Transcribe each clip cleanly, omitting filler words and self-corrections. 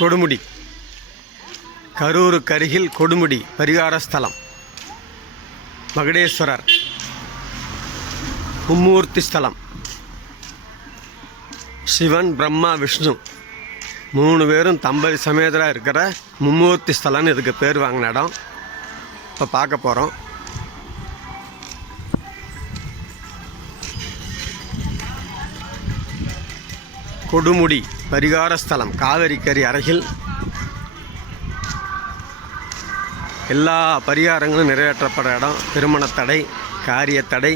கொடுமுடி கரூருக்கு அருகில் கொடுமுடி பரிகார ஸ்தலம். மகுடேஸ்வரர் மும்மூர்த்தி ஸ்தலம். சிவன் பிரம்மா விஷ்ணு 3 பேரும் தம்பதி சமேதராக இருக்கிற மும்மூர்த்தி ஸ்தலம்னு இதுக்கு பேர் வாங்கின இடம். இப்போ பார்க்க போகிறோம். கொடுமுடி பரிகார ஸ்தலம் காவிரிக்கரை அருகில் எல்லா பரிகாரங்களும் நிறைவேற்றப்பட இடம். திருமணத்தடை, காரியத்தடை,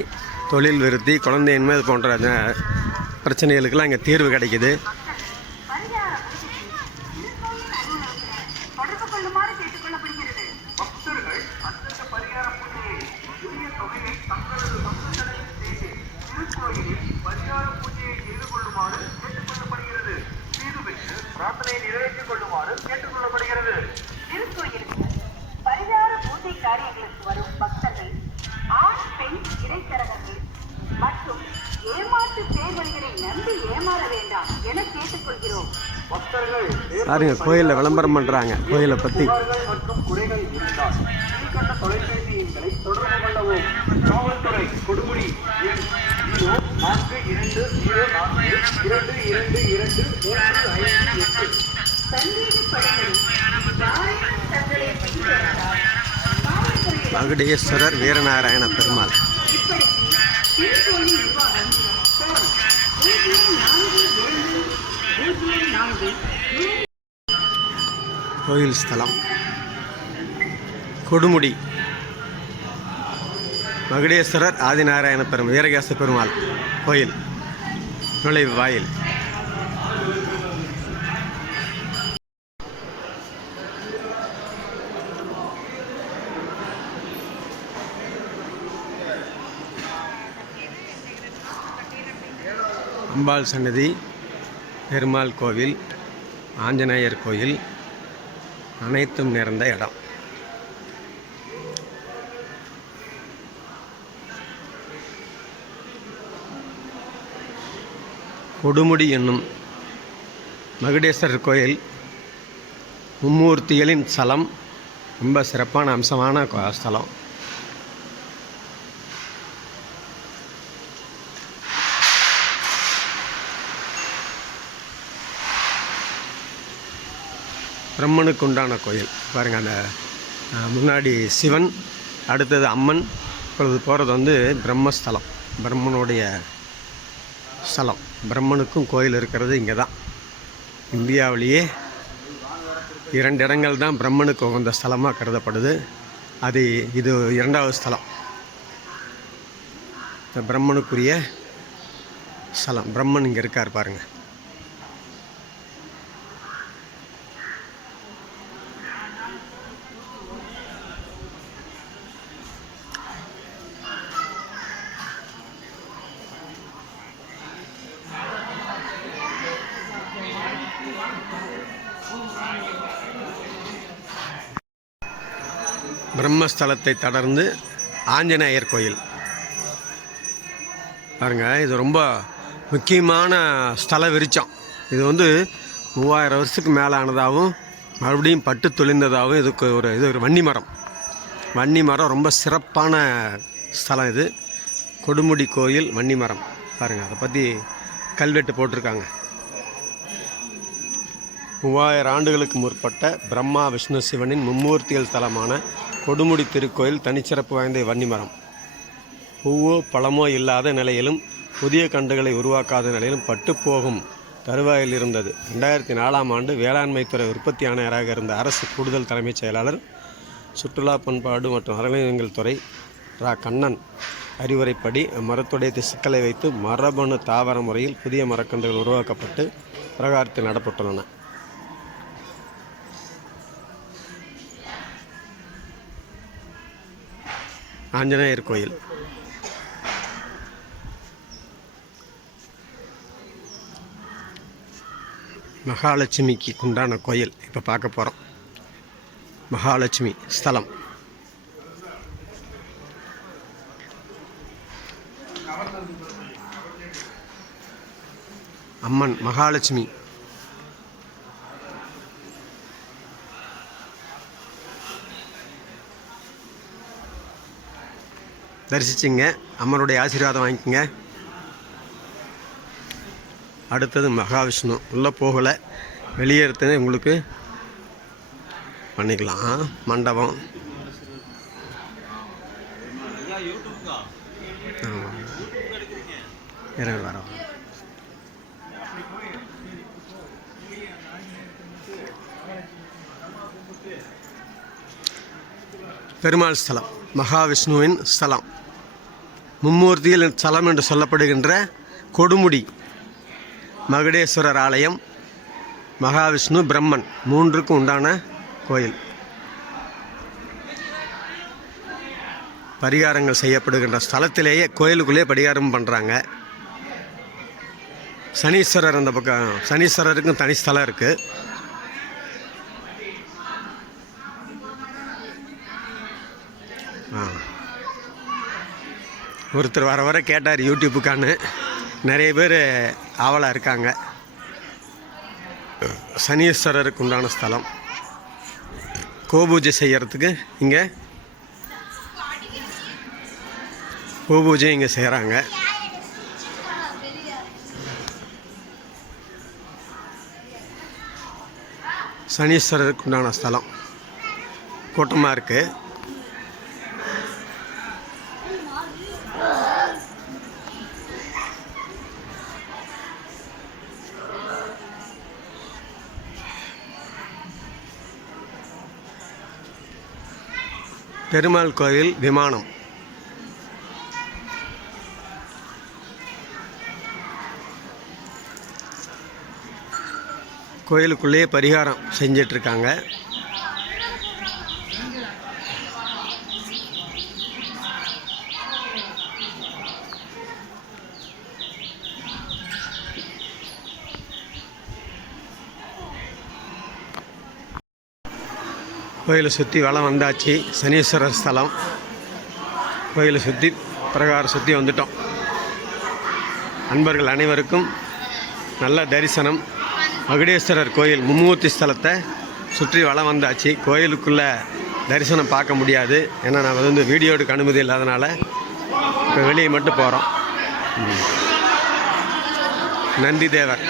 தொழில் விருத்தி, குழந்தையின்மை போன்ற பிரச்சனைகளுக்கெல்லாம் இங்கே தீர்வு கிடைக்குது. பிரார்த்தனை நிறைவேற்றிக் கொள்ளுமாறு கேட்டுக்கொள்ளப்படுகிறது. திருக்கோயிலுக்கு பரிகார பூஜை காரியங்களுக்கு வரும் பக்தர்கள், ஆண் பெண் இடைத்தரகர்கள் மற்றும் ஏமாற்று பேய்களை நம்பி ஏமாற வேண்டாம் என கேட்டுக்கொள்கிறோம். பக்தர்கள் பாருங்க, கோயிலில் விளம்பரம் பண்ணுறாங்க கோயிலை பற்றி. மற்றும் குறைகள் இருந்தால் கீழ்கண்ட தொலைபேசி எண்களை தொடர்பு கொள்ளவும். காவல்துறை கொடுமுடி எண் 42422222358. மகுடேஸ்வரர் வீரநாராயண பெருமாள் கோயில் ஸ்தலம். கொடுமுடி மகுடேஸ்வரர் ஆதிநாராயண பெருமாள் வீரகேச பெருமாள் கோயில் நுழைவு வாயில். அம்பாள் சன்னதி, பெருமாள் கோவில், ஆஞ்சநேயர் கோயில் அனைத்தும் நிறைந்த இடம். கொடுமுடி என்னும் மகுடேஸ்வரர் கோயில் மும்மூர்த்திகளின் ஸ்தலம். ரொம்ப சிறப்பான அம்சமான ஸ்தலம். பிரம்மனுக்கு உண்டான கோயில் பாருங்கள். அந்த முன்னாடி சிவன், அடுத்தது அம்மன். இப்பொழுது போகிறது பிரம்மஸ்தலம், பிரம்மனுடைய ஸ்தலம். பிரம்மனுக்கும் கோயில் இருக்கிறது இங்கே தான். இந்தியாவிலேயே 2 இடங்கள் தான் பிரம்மனுக்கு உகந்த ஸ்தலமாக கருதப்படுது. இது 2வது ஸ்தலம். இந்த பிரம்மனுக்குரிய ஸ்தலம். பிரம்மன் இங்கே இருக்கார் பாருங்கள். பிரம்மஸ்தலத்தை தொடர்ந்து ஆஞ்சநேயர் கோயில் பாருங்க. இது ரொம்ப முக்கியமான ஸ்தல விருட்சம். இது 3000 வருஷத்துக்கு மேலே ஆனதாகவும் மறுபடியும் பட்டு தொழிந்ததாகவும் இது ஒரு வன்னி மரம். வன்னி மரம் ரொம்ப சிறப்பான ஸ்தலம் இது. கொடுமுடி கோயில் வன்னி மரம் பாருங்கள். அதை பற்றி கல்வெட்டு போட்டிருக்காங்க. 3000 ஆண்டுகளுக்கு முற்பட்ட பிரம்மா விஷ்ணு சிவனின் மும்மூர்த்திகள் ஸ்தலமான கொடுமுடி திருக்கோயில் தனிச்சிறப்பு வாய்ந்த வன்னிமரம். பூவோ பழமோ இல்லாத நிலையிலும் புதிய கண்டுகளை உருவாக்காத நிலையிலும் பட்டுப்போகும் தருவாயில் இருந்தது. 2004ஆம் ஆண்டு வேளாண்மைத்துறை உற்பத்தி ஆணையராக இருந்த அரசு கூடுதல் தலைமைச் செயலாளர், சுற்றுலா பண்பாடு மற்றும் அறநிலையங்கள் துறை கண்ணன் அறிவுரைப்படி மரத்துடைய சிக்கலை வைத்து மரபணு தாவர முறையில் புதிய மரக்கன்றுகள் உருவாக்கப்பட்டு பிரகாரத்தில் நடப்பட்டுள்ளன. ஆஞ்சநேயர் கோயில் மகாலட்சுமிக்கு உண்டான கோயில் இப்போ பார்க்க போகிறோம். மகாலட்சுமி ஸ்தலம். அம்மன் மகாலட்சுமி தரிசிச்சிங்க. அம்மனுடைய ஆசீர்வாதம் வாங்கிக்கோங்க. அடுத்தது மகாவிஷ்ணு. உள்ளே போகலை, வெளியேறது உங்களுக்கு பண்ணிக்கலாம். மண்டபம் வரோம். பெருமாள் ஸ்தலம், மகாவிஷ்ணுவின் ஸ்தலம், மும்மூர்த்திகள் ஸ்தலம் என்று சொல்லப்படுகின்ற கொடுமுடி மகுடேஸ்வரர் ஆலயம், மகாவிஷ்ணு, பிரம்மன் மூன்றுக்கும் உண்டான கோயில். பரிகாரங்கள் செய்யப்படுகின்ற ஸ்தலத்திலேயே கோயிலுக்குள்ளேயே பரிகாரம் பண்ணுறாங்க. சனீஸ்வரர் அந்த பக்கம், சனீஸ்வரருக்கும் தனி ஸ்தலம் இருக்குது. ஒருத்தர் வர வர கேட்டார் யூடியூப்புக்கான்னு. நிறைய பேர் ஆவலாக இருக்காங்க. சனீஸ்வரருக்கு உண்டான ஸ்தலம். கோபூஜை செய்கிறதுக்கு இங்கே கோபூஜை இங்கே செய்கிறாங்க. சனீஸ்வரருக்கு உண்டான ஸ்தலம். கூட்டமாக இருக்குது. பெருமாள் கோயில் விமானம். கோயிலுக்குள்ளேயே பரிகாரம் செஞ்சிட்ருக்காங்க. கோயிலை சுற்றி வளம் வந்தாச்சு. சனீஸ்வரர் ஸ்தலம். கோயிலை சுற்றி பிரகாரம் சுற்றி வந்துட்டோம். அன்பர்கள் அனைவருக்கும் நல்ல தரிசனம். மகுடேஸ்வரர் கோயில் மும்மூர்த்தி ஸ்தலத்தை சுற்றி வளம் வந்தாச்சு. கோயிலுக்குள்ளே தரிசனம் பார்க்க முடியாது, ஏன்னா நான் வந்து வீடியோ எடுக்க அனுமதி இல்லாதனால இப்போ வெளியே மட்டும் போகிறோம். நந்தி தேவர்